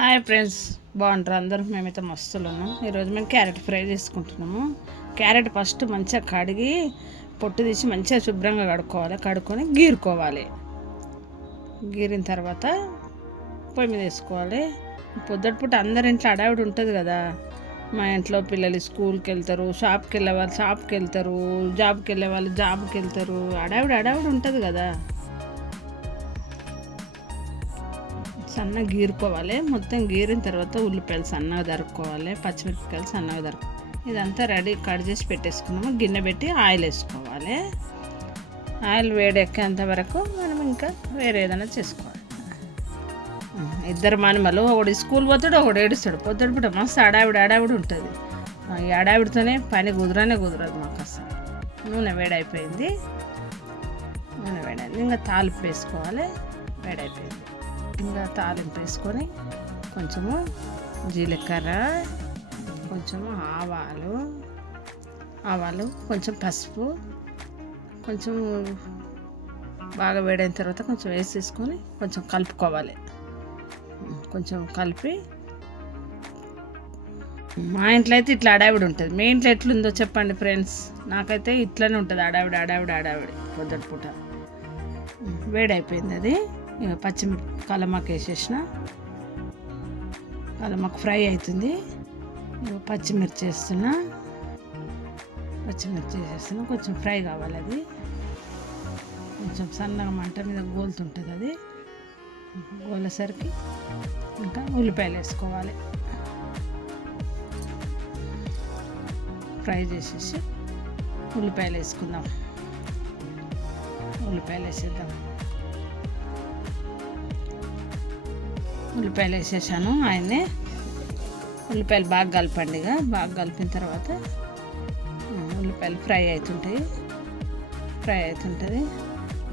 Hi friends, బాగుంటారు అందరూ. మేమైతే మస్తులున్నాం. ఈరోజు మేము క్యారెట్ ఫ్రై చేసుకుంటున్నాము. క్యారెట్ ఫస్ట్ మంచిగా కడిగి పొట్టు తీసి మంచిగా శుభ్రంగా కడుక్కొని గీరుకోవాలి. గీరిన తర్వాత పొయ్యి మీద వేసుకోవాలి. పొద్దుటిపూట అందరి ఇంట్లో అడావిడి ఉంటుంది కదా. మా ఇంట్లో పిల్లలు స్కూల్కి వెళ్తారు, షాప్కి వెళ్ళే వాళ్ళు షాప్కి వెళ్తారు, జాబ్కి వెళ్ళే వాళ్ళు జాబ్కి వెళ్తారు. అడావిడి ఉంటుంది కదా. సన్నగా గీరుకోవాలి. మొత్తం గీరిన తర్వాత ఉల్లిపాయలు సన్నగా దరుక్కోవాలి, పచ్చిమిరపకాయలు సన్నగా దరుక్కోవాలి. ఇదంతా రెడీ కట్ చేసి పెట్టేసుకున్నాము. గిన్నె పెట్టి ఆయిల్ వేసుకోవాలి. ఆయిల్ వేడెక్కేంత వరకు మనం ఇంకా వేరే ఏదైనా చేసుకోవాలి. ఇద్దరు మనమలు, ఒకటి స్కూల్ పోతాడు, ఒకటి ఏడుస్తాడు. పొద్దుట మస్తు అడావిడి ఉంటుంది. ఈ అడావిడితోనే పని కుదరదు మాకు అసలు. నూనె వేడైపోయింది. ఇంకా తాలింపు వేసుకోవాలి. వేడైపోయింది. ఇంకా తాలింపు వేసుకొని కొంచెము జీలకర్ర, కొంచెము ఆవాలు, కొంచెం పసుపు, కొంచెం బాగా వేడైన తర్వాత కొంచెం వేసేసుకొని కొంచెం కలుపుకోవాలి. కొంచెం కలిపి, మా ఇంట్లో అయితే ఇట్లా అడావిడి ఉంటుంది. మీ ఇంట్లో ఎట్లుందో చెప్పండి ఫ్రెండ్స్. నాకైతే ఇట్లనే ఉంటుంది, అడావిడి పొద్దుటి పూట. వేడైపోయింది అది. కలమాకు వేసేసిన, కలమాకు ఫ్రై అవుతుంది. పచ్చిమిర్చి వేసేస్తున్నా, కొంచెం ఫ్రై కావాలి. అది కొంచెం సన్నగా మంట మీద గోలుతుంటుంది. అది గోలేసరికి ఇంకా ఉల్లిపాయలు వేసుకోవాలి. ఫ్రై చేసేసి ఉల్లిపాయలు వేసుకుందాం. ఉల్లిపాయలు వేసేసాను. ఉల్లిపాయలు బాగా కలపండి. బాగా కలిపిన తర్వాత ఉల్లిపాయలు ఫ్రై అవుతుంటుంది.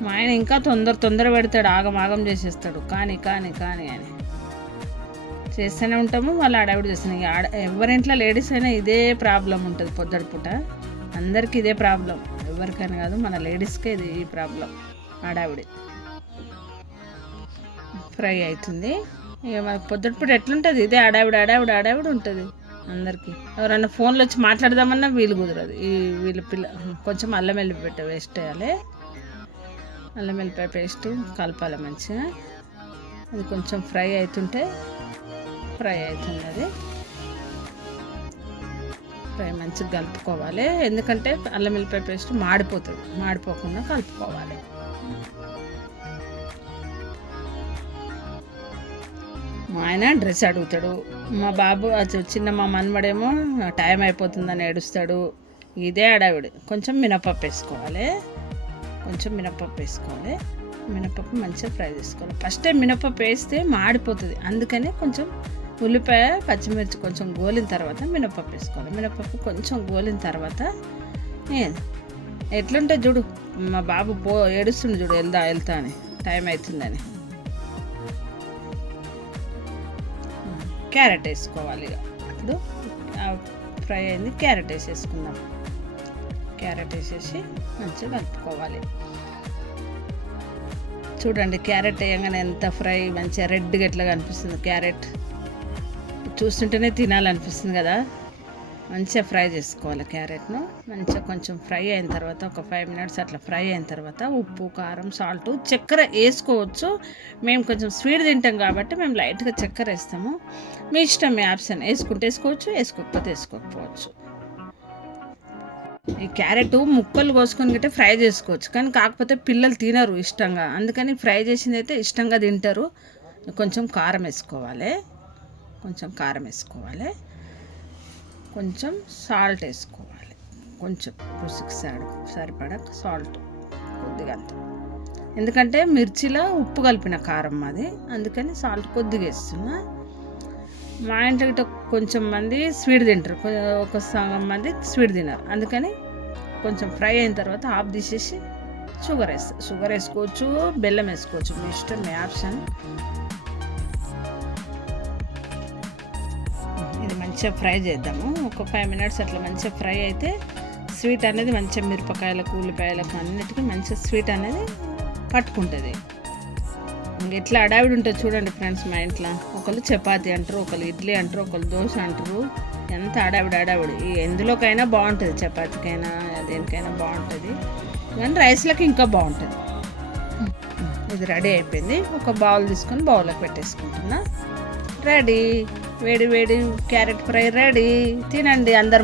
మా ఆయన ఇంకా తొందర పెడతాడు, ఆగం చేసేస్తాడు. కానీ అని చేస్తూనే ఉంటాము. వాళ్ళు అడావిడి చేస్తున్నాయి. ఎవరింట్లో లేడీస్ అయినా ఇదే ప్రాబ్లం ఉంటుంది. పొద్దుటి పూట అందరికీ ఇదే ప్రాబ్లం. ఎవరికైనా కాదు, మన లేడీస్కే ఇది ఈ ప్రాబ్లం, అడావిడి. ఫ్రై అవుతుంది. ఇక మనకు పొద్దుటిపూట ఎట్లుంటుంది, ఇదే అడావిడి ఉంటుంది అందరికీ. ఎవరన్నా ఫోన్లో వచ్చి మాట్లాడదామన్నా వీలు కుదరదు. వీళ్ళ కొంచెం అల్లం వెల్లిపాయ పేస్ట్ వేయాలి. అల్లం వెల్లిపాయ పేస్ట్ కలపాలి మంచిగా. అది కొంచెం ఫ్రై అవుతుంది. అది ఫ్రై మంచిగా కలుపుకోవాలి. ఎందుకంటే అల్లం వెల్లిపాయ పేస్ట్ మాడిపోతుంది. మాడిపోకుండా కలుపుకోవాలి. మా ఆయన డ్రెస్ అడుగుతాడు. మా బాబు మా మనమడేమో టైం అయిపోతుందని ఏడుస్తాడు. ఇదే అడావిడి. కొంచెం మినపప్పు వేసుకోవాలి. మినపప్పు మంచిగా ఫ్రై చేసుకోవాలి. ఫస్ట్ టైం మినపప్పు వేస్తే మాడిపోతుంది. అందుకని కొంచెం ఉల్లిపాయ, పచ్చిమిర్చి కొంచెం గోలిన తర్వాత మినపప్పు వేసుకోవాలి. మినపప్పు కొంచెం గోలిన తర్వాత ఎట్లుంటే చూడు, మా బాబు ఏడుస్తుండు చూడు, వెళ్తా అని, టైం అవుతుందని. క్యారెట్ వేసుకోవాలి. ఇప్పుడు ఫ్రై అయింది. క్యారెట్ వేసేసుకుందాం. క్యారెట్ వేసేసి మంచిగా కలుపుకోవాలి. చూడండి, క్యారెట్ వేయగానే ఎంత ఫ్రై మంచిగా రెడ్గా ఎట్లా కనిపిస్తుంది. క్యారెట్ చూస్తుంటేనే తినాలనిపిస్తుంది కదా. మంచిగా ఫ్రై చేసుకోవాలి. క్యారెట్ను మంచిగా కొంచెం ఫ్రై అయిన తర్వాత ఒక 5 minutes అట్లా ఫ్రై అయిన తర్వాత ఉప్పు, కారం, సాల్ట్, చక్కెర వేసుకోవచ్చు. మేము కొంచెం స్వీట్ తింటాం కాబట్టి మేము లైట్గా చక్కెర వేస్తాము. మీ ఇష్టం, మీ ఆప్షన్. వేసుకుంటే వేసుకోవచ్చు, వేసుకోకపోతే వేసుకోకపోవచ్చు. ఈ క్యారెట్ ముక్కలు కోసుకొని గట్టే ఫ్రై చేసుకోవచ్చు. కానీ కాకపోతే పిల్లలు తినరు ఇష్టంగా. అందుకని ఫ్రై చేసింది అయితే ఇష్టంగా తింటారు. కొంచెం కారం వేసుకోవాలి. కొంచెం సాల్ట్ వేసుకోవాలి. కొంచెం రుచికి సరిపడా సాల్ట్ కొద్దిగా అంత. ఎందుకంటే మిర్చిలో ఉప్పు కలిపిన కారం అది, అందుకని సాల్ట్ కొద్దిగా వేస్తున్నా. మా ఇంట్లో కొంచెం మంది స్వీట్ తింటారు, ఒక సగం మంది స్వీట్ తినరు. అందుకని కొంచెం ఫ్రై అయిన తర్వాత ఆఫ్ తీసేసి షుగర్ వేసుకోవచ్చు, బెల్లం వేసుకోవచ్చు. మీ ఇష్టం, మీ ఆప్షన్. ఇది మంచిగా ఫ్రై చేద్దాము. ఒక 5 minutes అట్లా మంచిగా ఫ్రై అయితే స్వీట్ అనేది మంచిగా మిరపకాయలకు, ఉల్లిపాయలకు అన్నిటికీ మంచిగా స్వీట్ అనేది పట్టుకుంటుంది. ఇట్లా అడావిడి ఉంటుంది చూడండి ఫ్రెండ్స్ మా ఇంట్లో. ఒకళ్ళు చపాతీ అంటారు, ఒకళ్ళు ఇడ్లీ అంటారు, ఒకళ్ళు దోశ అంటారు. ఎంత అడావిడి ఎందులోకైనా బాగుంటుంది, చపాతీకైనా దేనికైనా బాగుంటుంది, కానీ రైస్లోకి ఇంకా బాగుంటుంది. ఇది రెడీ అయిపోయింది. ఒక బౌల్ తీసుకొని బౌల్లోకి పెట్టేసుకుంటున్నా. రెడీ, వేడి వేడి క్యారెట్ ఫ్రై రెడీ. తినండి అందరు.